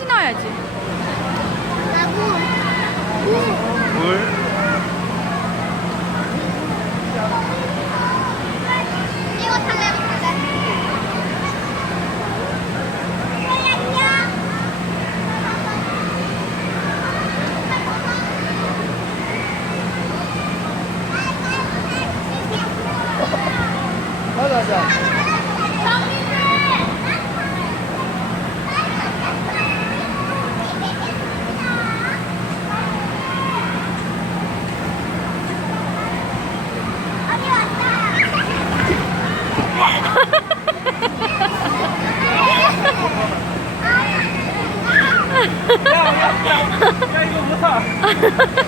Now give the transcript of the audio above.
신어야지. 물. 이거 탈래 못할래? 가자. 야, 이거 뭐야?